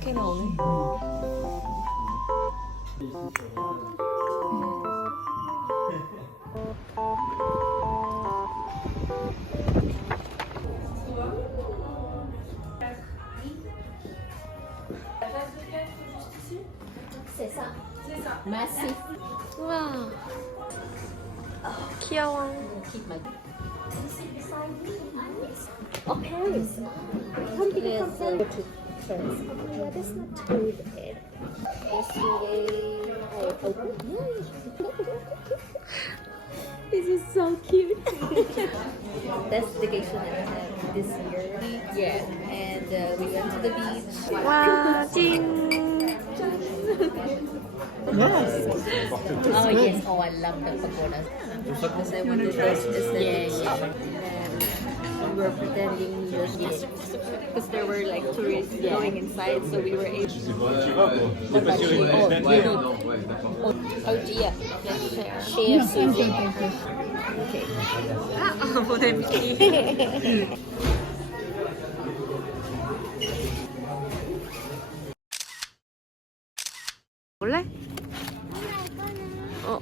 이렇게 나오네. Massive. 우와. 귀여워. Oh, Paris. Some people compare it to Paris. Yeah, that's not too bad. Yesterday, I opened. This is so cute. That's the vacation I had this year. Yeah, and we went to the beach. 와, 찡. Oh yes, oh I love the pagodas. Because I went to those just we were pretending just because there were like tourists going inside, so we were able to. Oh dear. Share. Okay. 아, 보냄기. 볼래? 어.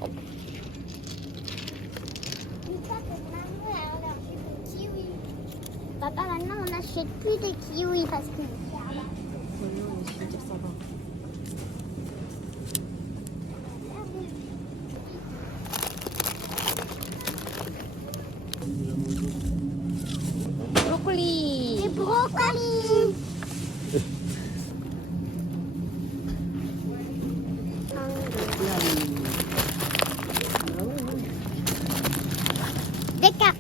Papa, maintenant on n'achète plus de kiwis parce que. 진짜 싸다. 브로콜리. Des brocolis. Des cartes.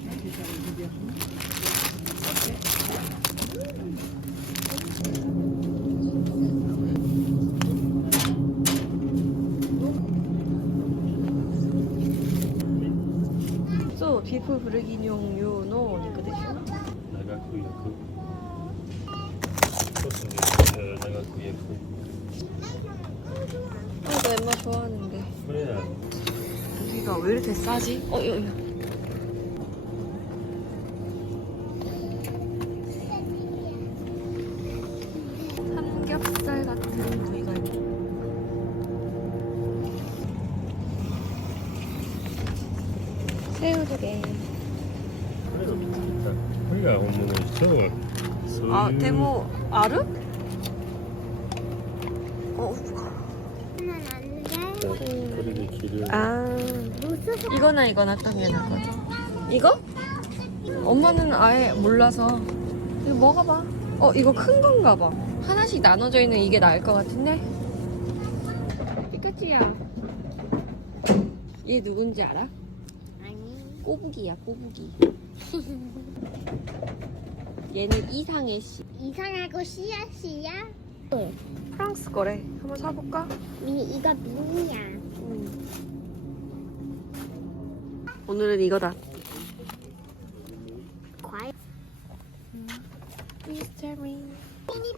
소 비프 브르기뇽 요노肉でしょ。長く焼く。ソースで長く焼く。 아, 나 엠마 좋아하는데. 그래야 여기가 왜 이렇게 싸지? 여기. 삼겹살 같은 부위가 있네. 새우두개. 그래도 미치겠다. 거기가 오는人 아, 데모 아르? 그래도 길을 아, 이거나 당연한 거지. 이거? 엄마는 아예 몰라서. 이거 먹어봐. 이거 큰 건가 봐. 하나씩 나눠져 있는 이게 나을 것 같은데? 피카츄야. 얘 누군지 알아? 아니. 꼬부기야, 꼬부기. 얘는 이상해 씨. 이상하고 씨앗이야? 프랑스 거래. 한번 사볼까? 이거 미니야. 오늘은 이거다. 과일.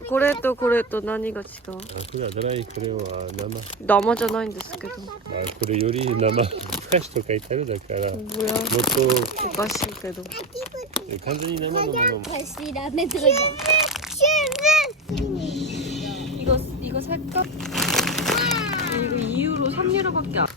고래또何が違う? 그냥 드라이 그래요. 아, 남아. 生じゃないんですけど. 아, 그래 요리 남아. 菓子とかいたるだからもっ 뭐야? と おかしいけど. 完全に生のものも 다시 라면 들어가. 이거 살까? 이거 2유로, 3유로밖에 안.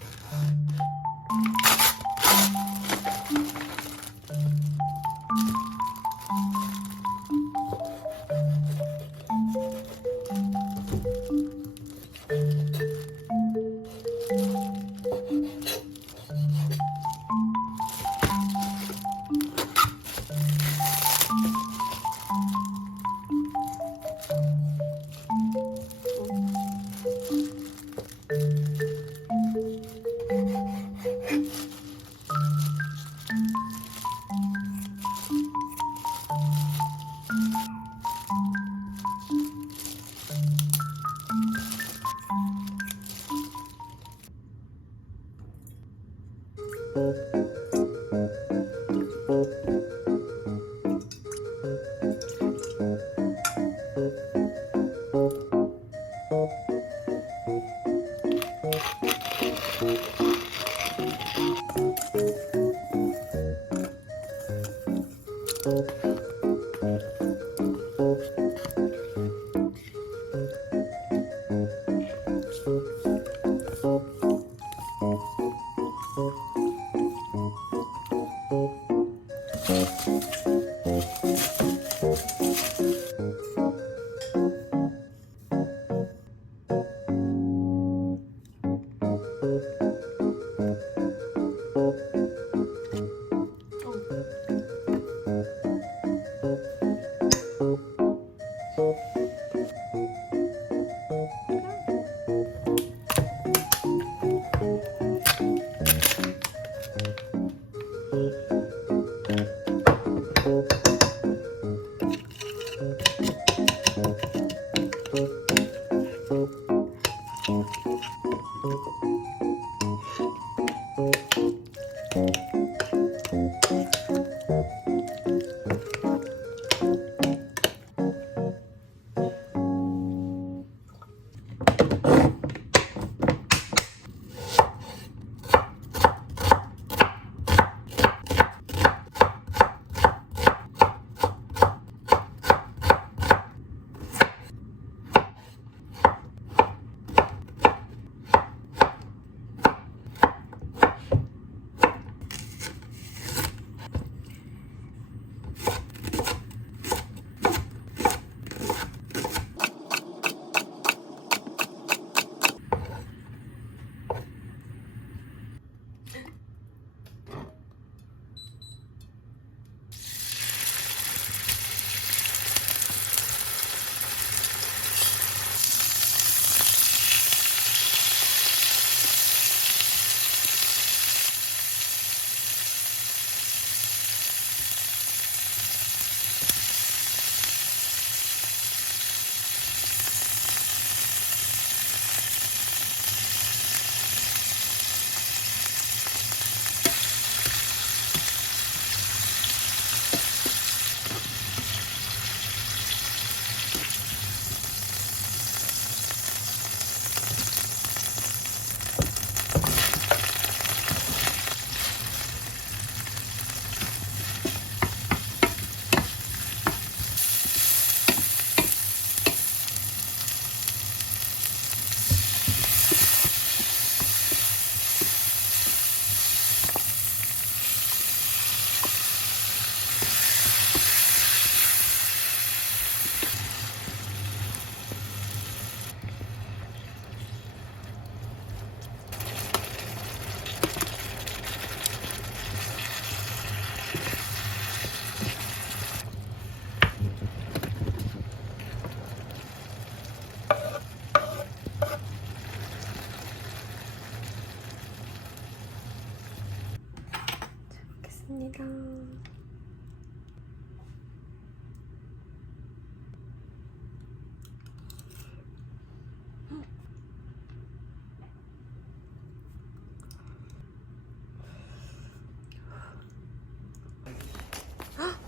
먹겠습니다.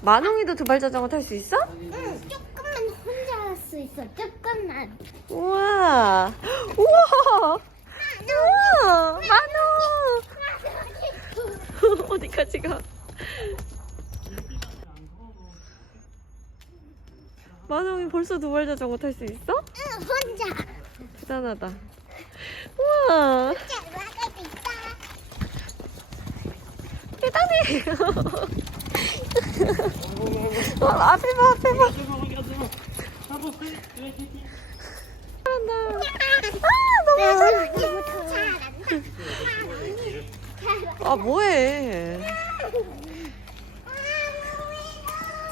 만홍이도 두발 자전거 탈 수 있어? 응, 조금만 혼자 할 수 있어. 조금만. 우와! 우와! 우와! 만홍! 어디까지 가? 만홍이 벌써 두발 자전거 탈 수 있어? 응, 혼자. 대단하다. 우와! 혼자 나갈 수 있다. 대단해! 앞에 봐, 앞에 봐. 잘한다. 너무 잘한다. 아, 뭐해?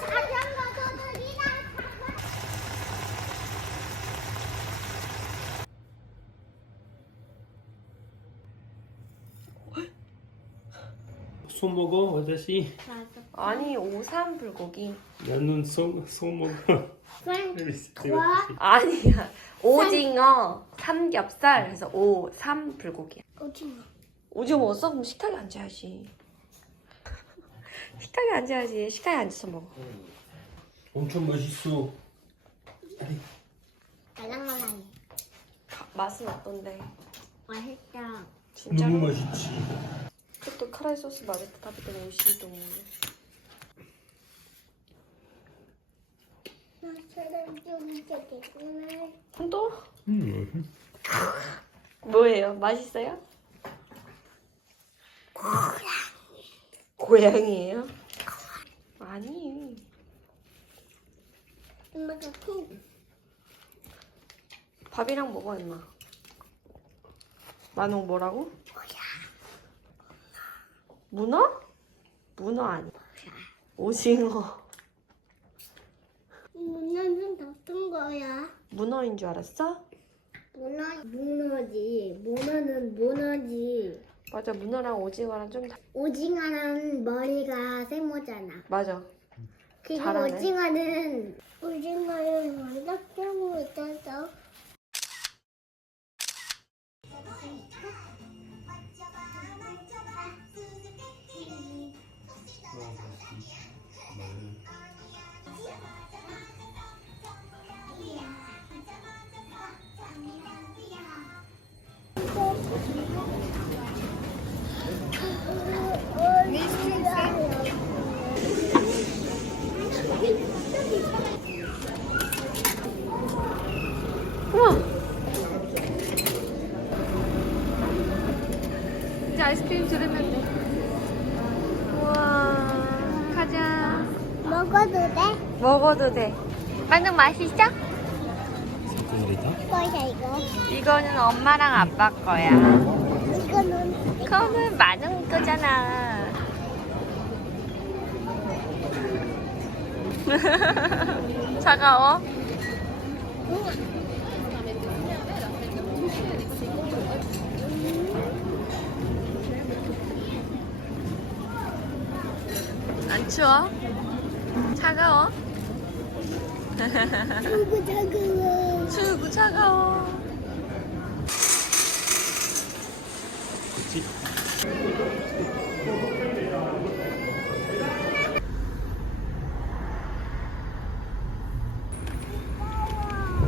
자전거 도둑이다. 소 먹어, 아저씨? 아니, 오삼 불고기. 나는 소 먹어. 와. 아니야. 오징어, 삼겹살, 그래서 오삼 불고기야. 오징어. 오징어 먹었어? 그럼 식탁에 앉아야지. 식탁에 앉아야지. 식탁에 앉아서 먹어. 엄청 맛있어. 말랑말랑해. 맛은 어떤데? 맛있다. 진짜로? 너무 맛있지. 그것도 카라이 소스 맛있다. 답변 오시동. 또? 뭐예요? 맛있어요? 고양이에요? 아니. 엄마가 콩. 밥이랑 먹어, 임마. 만홍 뭐라고? 문어? 문어 아니야. 오징어. 문어는 어떤 거야? 문어인 줄 알았어? 문어지. 문어는 문어지. 맞아, 문어랑 오징어랑 좀 오징어는 머리가 세모잖아. 맞아. 그리고 잘하네. 오징어는 어떻게 하고 있어서 아이스크림 들으면 돼. 우와, 가자. 먹어도 돼? 먹어도 돼. 만능 맛있어? 뭐야 이거? 이거는 엄마랑 아빠 거야. 이거는 그거는 만능 거잖아. 차가워? 안 추워? 차가워? 너무 차가워. 추고 차가워. 그치?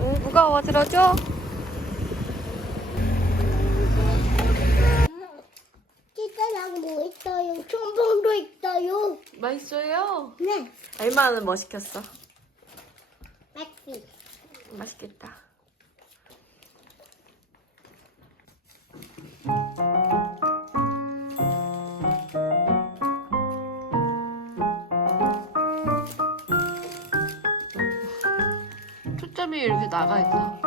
오, 무거워. 들어줘? 찌개랑 뭐 있어요? 촌봉도 있어요. 맛있어요? 네. 얼마나 뭐 시켰어? 맛있. 맛있겠다. 초점이 이렇게 나가 있다.